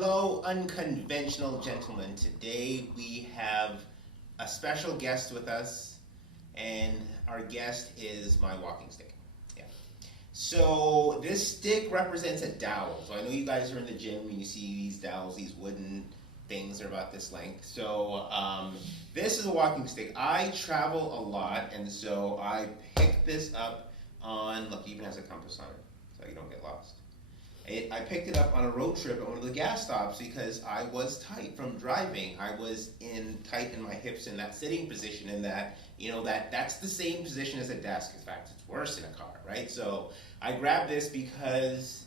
Hello, unconventional gentlemen. Today we have a special guest with us, and our guest is my walking stick. Yeah. So this stick represents a dowel. So I know you guys are in the gym and you see these dowels, these wooden things are about this length. So this is a walking stick. I travel a lot, and so I picked this up on, look, it even has a compass on it, so you don't get lost. I picked it up on a road trip at one of the gas stops because I was tight from driving. I was tight in my hips in that sitting position, and that's the same position as a desk. In fact, it's worse in a car, right? So I grabbed this because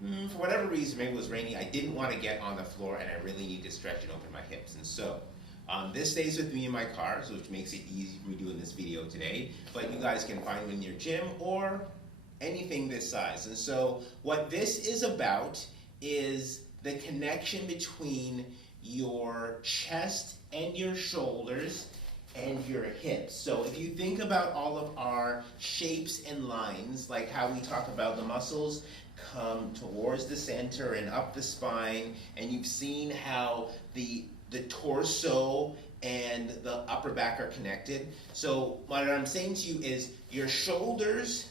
for whatever reason, maybe it was rainy, I didn't want to get on the floor and I really need to stretch and open my hips. And so this stays with me in my car, so which makes it easy for me doing this video today. But you guys can find it in your gym or anything this size. And so what this is about is the connection between your chest and your shoulders and your hips. So if you think about all of our shapes and lines, like how we talk about the muscles come towards the center and up the spine, and you've seen how the torso and the upper back are connected. So what I'm saying to you is your shoulders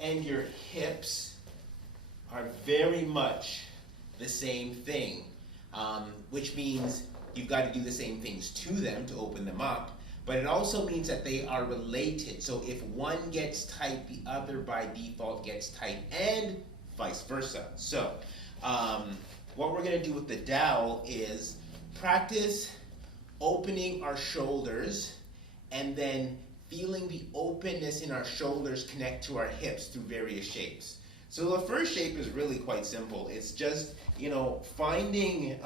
and your hips are very much the same thing, which means you've got to do the same things to them to open them up, but it also means that they are related. So if one gets tight, the other by default gets tight, and vice versa. So what we're going to do with the dowel is practice opening our shoulders and then feeling the openness in our shoulders connect to our hips through various shapes. So the first shape is really quite simple. It's just, finding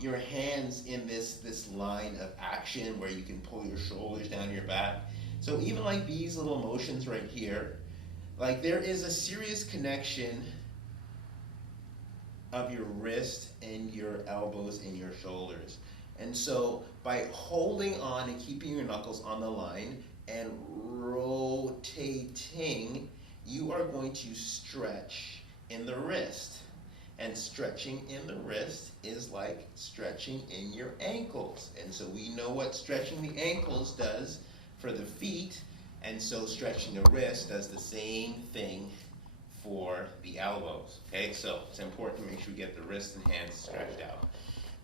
your hands in this line of action where you can pull your shoulders down your back. So even like these little motions right here, like there is a serious connection of your wrist and your elbows and your shoulders. And so by holding on and keeping your knuckles on the line and rotating, you are going to stretch in the wrist. And stretching in the wrist is like stretching in your ankles. And so we know what stretching the ankles does for the feet, and so stretching the wrist does the same thing for the elbows. Okay, so it's important to make sure we get the wrist and hands stretched out.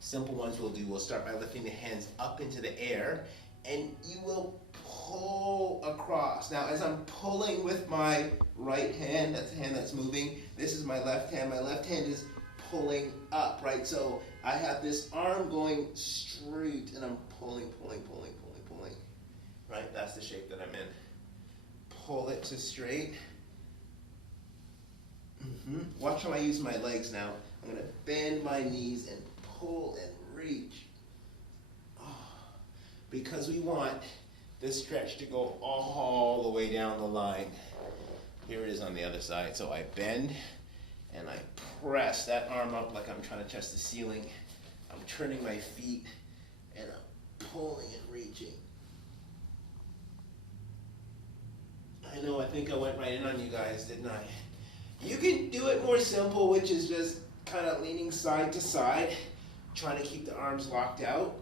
Simple ones we'll start by lifting the hands up into the air, and you will pull across. Now as I'm pulling with my right hand, that's the hand that's moving, this is my left hand is pulling up, right? So I have this arm going straight and I'm pulling, right? That's the shape that I'm in. Pull it to straight. Watch how I use my legs now. I'm gonna bend my knees and pull and reach. Because we want this stretch to go all the way down the line. Here it is on the other side. So I bend and I press that arm up like I'm trying to touch the ceiling. I'm turning my feet and I'm pulling and reaching. I know, I think I went right in on you guys, didn't I? You can do it more simple, which is just kind of leaning side to side, trying to keep the arms locked out.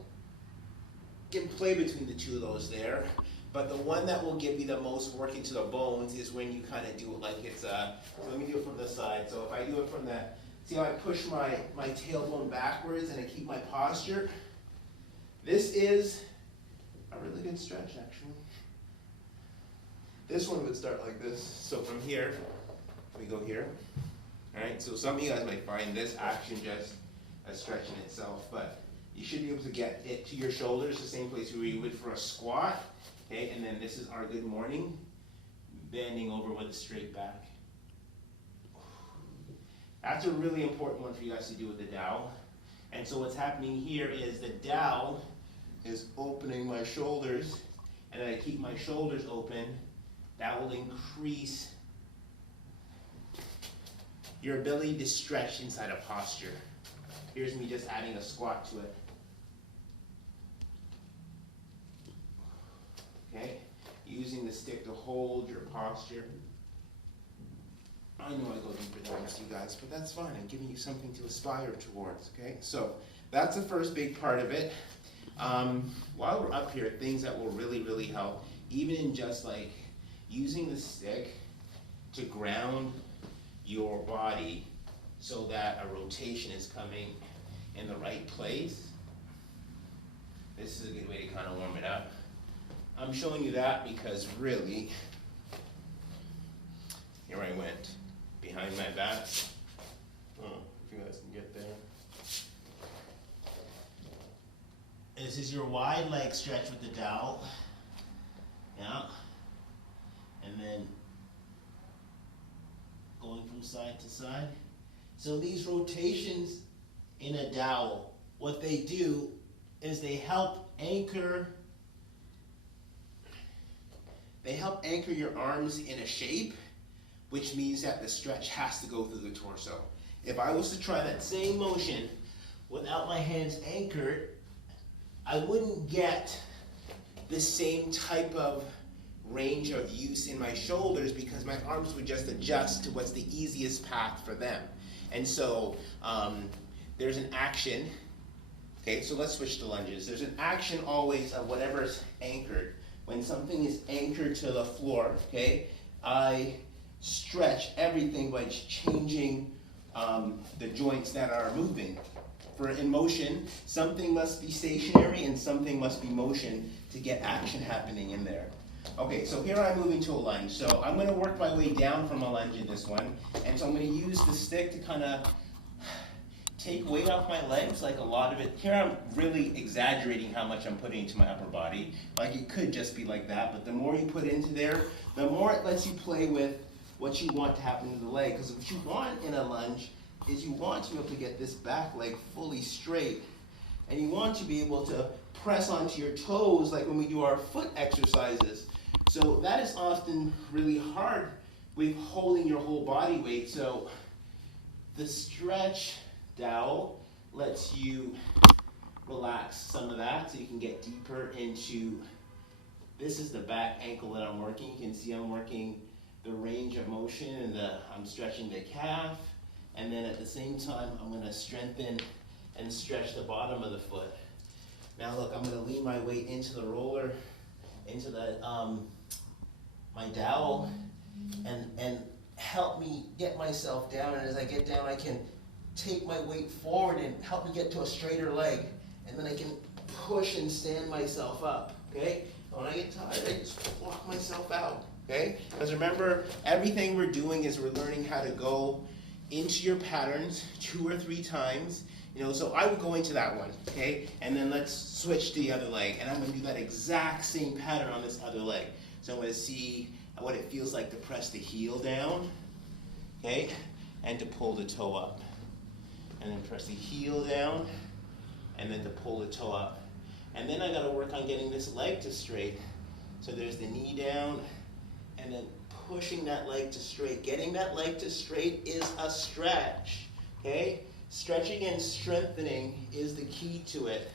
You can play between the two of those there, but the one that will give you the most working to the bones is when you kind of do it like it's let me do it from the side. So if I do it from that, see how I push my tailbone backwards and I keep my posture? This is a really good stretch, actually. This one would start like this. So from here, we go here. All right, so some of you guys might find this action just a stretch in itself, but you should be able to get it to your shoulders, the same place where you would for a squat. Okay, and then this is our good morning, bending over with a straight back. That's a really important one for you guys to do with the dowel. And so what's happening here is the dowel is opening my shoulders, and then I keep my shoulders open. That will increase your ability to stretch inside a posture. Here's me just adding a squat to it. Okay, using the stick to hold your posture. I know I go deeper than most of you guys, but that's fine. I'm giving you something to aspire towards, okay? So that's the first big part of it. While we're up here, things that will really, really help, even in just like using the stick to ground your body so that a rotation is coming in the right place. This is a good way to kind of warm it up. I'm showing you that because really, here I went behind my back. Oh, if you guys can get there. This is your wide leg stretch with the dowel. Yeah. And then going from side to side. So these rotations in a dowel, what they do is they help anchor your arms in a shape, which means that the stretch has to go through the torso. If I was to try that same motion without my hands anchored, I wouldn't get the same type of range of use in my shoulders because my arms would just adjust to what's the easiest path for them. And so there's an action. Okay, so let's switch to lunges. There's an action always of whatever's anchored. When something is anchored to the floor, okay, I stretch everything by changing the joints that are moving. For in motion, something must be stationary and something must be motion to get action happening in there. Okay, so here I'm moving to a lunge. So I'm going to work my way down from a lunge in this one. And so I'm going to use the stick to kind of take weight off my legs, like a lot of it. Here I'm really exaggerating how much I'm putting into my upper body. Like it could just be like that, but the more you put into there, the more it lets you play with what you want to happen to the leg. Because what you want in a lunge is you want to be able to get this back leg fully straight. And you want to be able to press onto your toes like when we do our foot exercises. So that is often really hard with holding your whole body weight. So the stretch dowel lets you relax some of that so you can get deeper into, this is the back ankle that I'm working. You can see I'm working the range of motion and I'm stretching the calf, and then at the same time I'm going to strengthen and stretch the bottom of the foot. Now look, I'm going to lean my weight into the roller, into the my dowel, and help me get myself down, and as I get down I can take my weight forward and help me get to a straighter leg, and then I can push and stand myself up, okay? When I get tired, I just walk myself out, okay? Because remember, everything we're doing is we're learning how to go into your patterns 2 or 3 times, you know, so I would go into that one, okay? And then let's switch to the other leg, and I'm gonna do that exact same pattern on this other leg. So I'm gonna see what it feels like to press the heel down, okay? And to pull the toe up. And then press the heel down, and then to pull the toe up. And then I gotta work on getting this leg to straight. So there's the knee down, and then pushing that leg to straight. Getting that leg to straight is a stretch, okay? Stretching and strengthening is the key to it.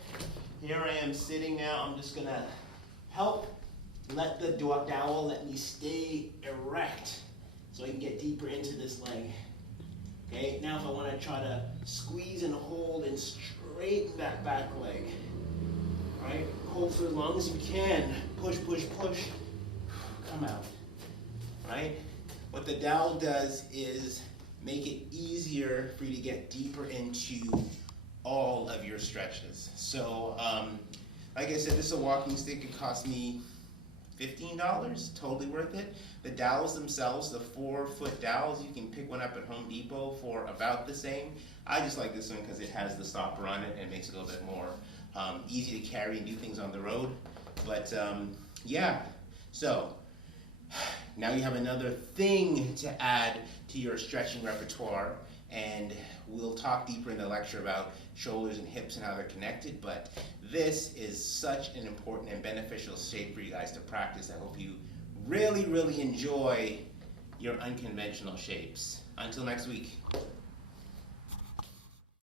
Here I am sitting now. I'm just gonna help let the dowel let me stay erect so I can get deeper into this leg. Okay, now if I want to try to squeeze and hold and straighten that back leg, right? Hold for as long as you can. Push, push, push. Come out, right? What the dowel does is make it easier for you to get deeper into all of your stretches. So, like I said, this is a walking stick. It cost me $15, totally worth it. The dowels themselves, the 4-foot dowels, you can pick one up at Home Depot for about the same. I just like this one because it has the stopper on it and it makes it a little bit more easy to carry and do things on the road. But yeah, so now you have another thing to add to your stretching repertoire, and we'll talk deeper in the lecture about shoulders and hips and how they're connected, but this is such an important and beneficial shape for you guys to practice. I hope you really, really enjoy your unconventional shapes. Until next week.